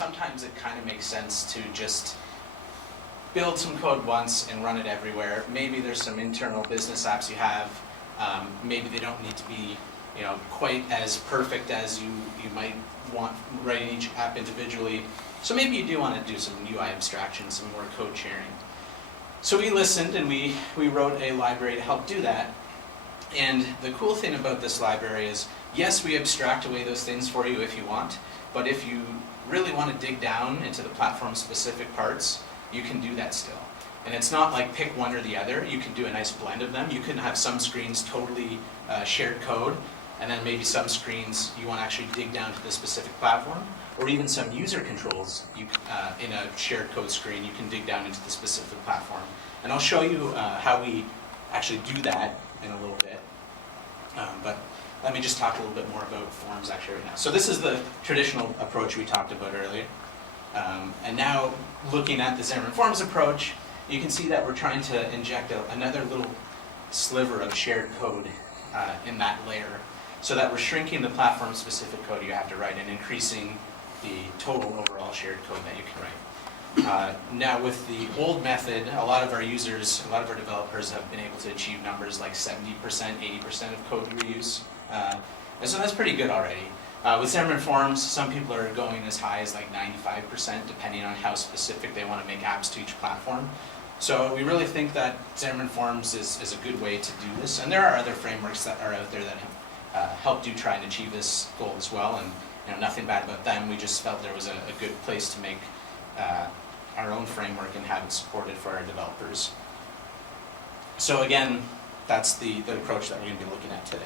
Sometimes it kind of makes sense to just build some code once and run it everywhere. Maybe there's some internal business apps you have. Maybe they don't need to be, quite as perfect as you might want writing each app individually. So maybe you do want to do some UI abstraction, some more code sharing. So we listened and we wrote a library to help do that. And the cool thing about this library is, yes, we abstract away those things for you if you want, but if you really want to dig down into the platform-specific parts, you can do that still. And it's not like pick one or the other. You can do a nice blend of them. You can have some screens totally shared code, and then maybe some screens you want to actually dig down to the specific platform, or even some user controls in a shared code screen, you can dig down into the specific platform. And I'll show you how we actually do that in a little bit. But let me just talk a little bit more about forms actually right now. So this is the traditional approach we talked about earlier. And now looking at the Xamarin Forms approach, you can see that we're trying to inject another little sliver of shared code in that layer, so that we're shrinking the platform-specific code you have to write and increasing the total overall shared code that you can write. Now with the old method, a lot of our users, a lot of our developers have been able to achieve numbers like 70%, 80% of code reuse. And so that's pretty good already. With Xamarin Forms, some people are going as high as like 95%, depending on how specific they want to make apps to each platform. So we really think that Xamarin Forms is a good way to do this. And there are other frameworks that are out there that have helped you try and achieve this goal as well. And nothing bad about them. We just felt there was a good place to make our own framework and have it supported for our developers. So again, that's the approach that we're going to be looking at today.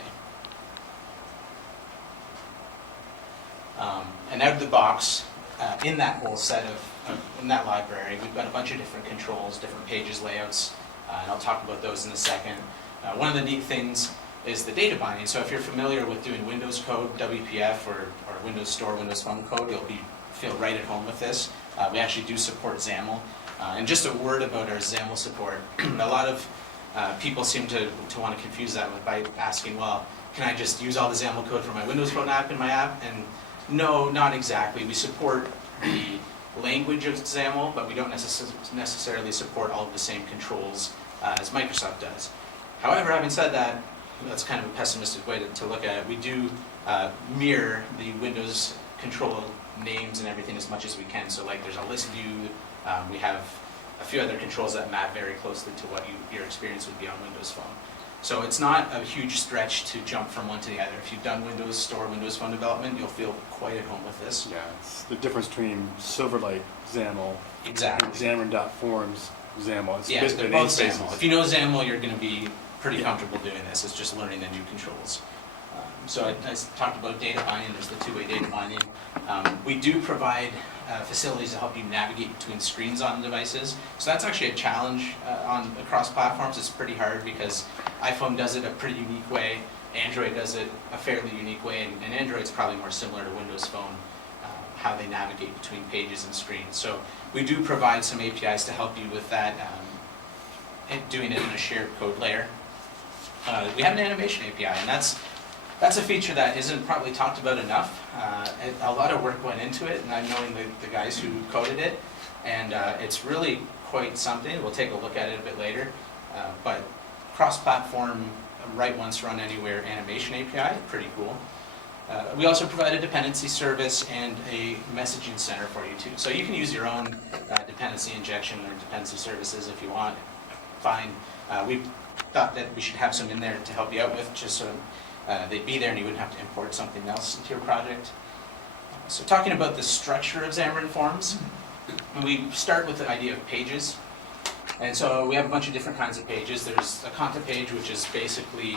And out of the box, in that whole set in that library, we've got a bunch of different controls, different pages, layouts, and I'll talk about those in a second. One of the neat things is the data binding. So if you're familiar with doing Windows code, WPF, or Windows Store, Windows Phone code, you'll feel right at home with this. We actually do support XAML. And just a word about our XAML support. A lot of people seem to want to confuse that by asking, well, can I just use all the XAML code for my Windows Phone app in my app? And no, not exactly. We support the language of XAML, but we don't necessarily support all of the same controls as Microsoft does. However, having said that, that's kind of a pessimistic way to look at it. We do mirror the Windows control names and everything as much as we can. So like there's a list view, we have a few other controls that map very closely to what your experience would be on Windows Phone. So it's not a huge stretch to jump from one to the other. If you've done Windows Store, Windows Phone development, you'll feel quite at home with this. Yeah, it's the difference between Silverlight XAML Exactly. and Xamarin.Forms XAML. It's Yes, they're both XAML. basis. If you know XAML, you're going to be pretty comfortable doing this. It's just learning the new controls. So I talked about data binding. There's the two-way data binding. We do provide facilities to help you navigate between screens on devices. So that's actually a challenge across platforms. It's pretty hard because iPhone does it a pretty unique way. Android does it a fairly unique way. And Android's probably more similar to Windows Phone, how they navigate between pages and screens. So we do provide some APIs to help you with that, doing it in a shared code layer. We have an animation API, and that's a feature that isn't probably talked about enough. A lot of work went into it, and I'm knowing the guys who coded it, and it's really quite something. We'll take a look at it a bit later. But cross-platform, write once, run anywhere animation API, pretty cool. We also provide a dependency service and a messaging center for you too. So you can use your own dependency injection or dependency services if you want. Fine. We thought that we should have some in there to help you out with, just so they'd be there and you wouldn't have to import something else into your project. So talking about the structure of Xamarin Forms, we start with the idea of pages. And so we have a bunch of different kinds of pages. There's a content page, which is basically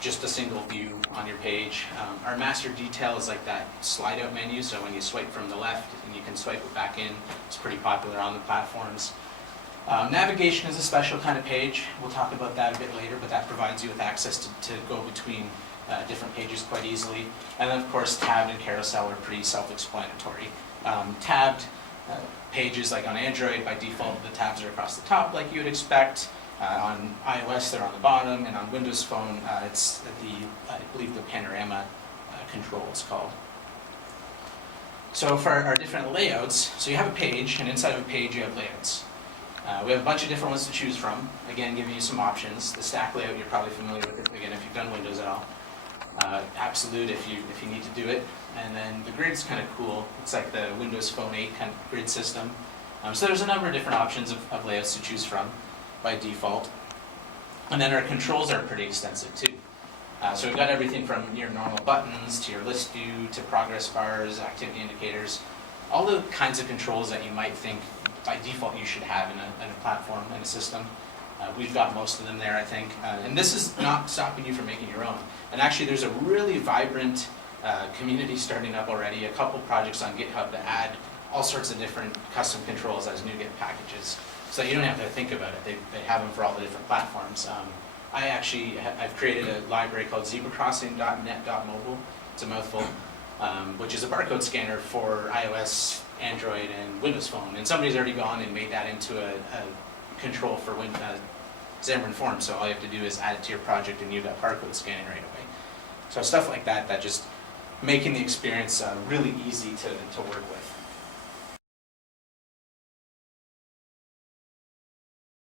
just a single view on your page. Our master detail is like that slide out menu, so when you swipe from the left and you can swipe it back in, it's pretty popular on the platforms. Navigation is a special kind of page. We'll talk about that a bit later, but that provides you with access to go between different pages quite easily. And then of course tabbed and carousel are pretty self-explanatory. Tabbed pages, like on Android, by default the tabs are across the top like you would expect. On iOS they're on the bottom, and on Windows Phone it's I believe the panorama control is called. So for our different layouts, so you have a page, and inside of a page you have layouts. We have a bunch of different ones to choose from. Again, giving you some options. The stack layout, you're probably familiar with it, again, if you've done Windows at all. Absolute if you need to do it. And then the grid's kind of cool. It's like the Windows Phone 8 kind of grid system. So there's a number of different options of layouts to choose from by default. And then our controls are pretty extensive too. So we've got everything from your normal buttons to your list view to progress bars, activity indicators, all the kinds of controls that you might think by default you should have in a platform, in a system. We've got most of them there, I think. And this is not stopping you from making your own. And actually there's a really vibrant community starting up already, a couple projects on GitHub that add all sorts of different custom controls as NuGet packages. So you don't have to think about it. They have them for all the different platforms. I've created a library called zebracrossing.net.mobile. It's a mouthful, which is a barcode scanner for iOS, Android, and Windows Phone. And somebody's already gone and made that into a control for Xamarin Forms. So all you have to do is add it to your project and you've got barcode scanning right away. So stuff like that, that just making the experience really easy to work with.